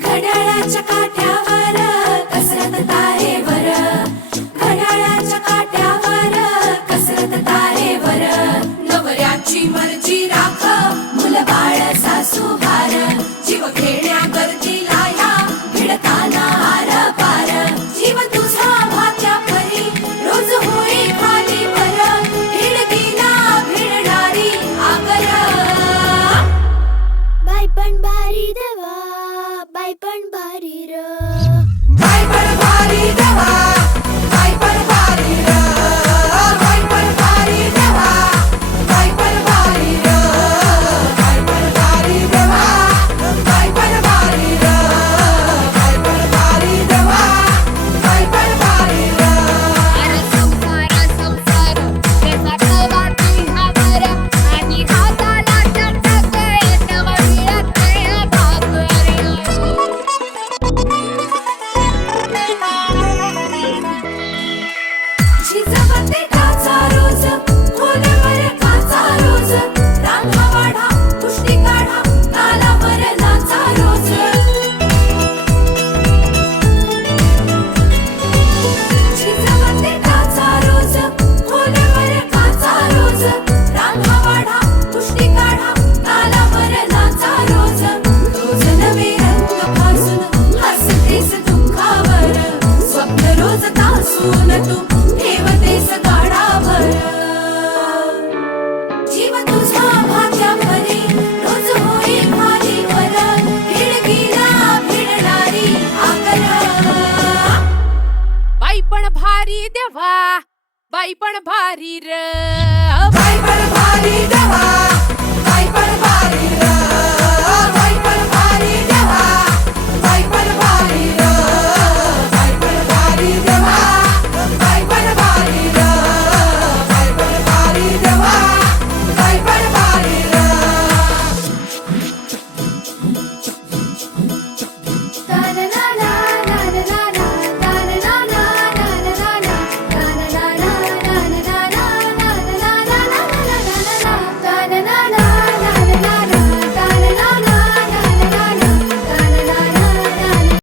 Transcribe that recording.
घड्याळाच्या काट्यावर कसरत तारेवर, घड्याळाच्या काट्यावर कसरत तारेवर. नवऱ्याची मर्जी राख, मुलबाळ सासू हार, जीव खेळण्या गर्दीला या भिडताना आरपार. जीव तुझा भात्या परी रोज होई खाली वर, भिडकीला भिडणारी आगर. बाई पण भारी देवा, बाई पण भारी र, बाई पण भारी देवा, बाई पण भारी र, बाई पण भारी देवा, बाई पण भारी र, बाई पण भारी देवा, बाई पण भारी र, बाई पण भारी देवा, बाई पण भारी र. अरे संसार संसार त्याचा प्रवासी हावर आणि हाताला चटक येतं मिळते भाकर. झिजवते काचा रोज, खोलवर काचा रोज, रांधा वाढा, कुस्ती काढा, तालावर नाचा रोज. झिजवते काचा रोज, खोलवर काचा रोज, रांधा वाढा, कुस्ती काढा, तालावर नाचा रोज. रोज नवे रंग फासून हसतेस दुःखावर, स्वप्न रोज तासून तू ठेवतेस गाडावर. जीव तुझा भाग्या परी रोज होई खाली वर, भिडकीला भिडणारी आगर. बाई पण भारी देवा, बाई पण भारी र, बाई पण भारी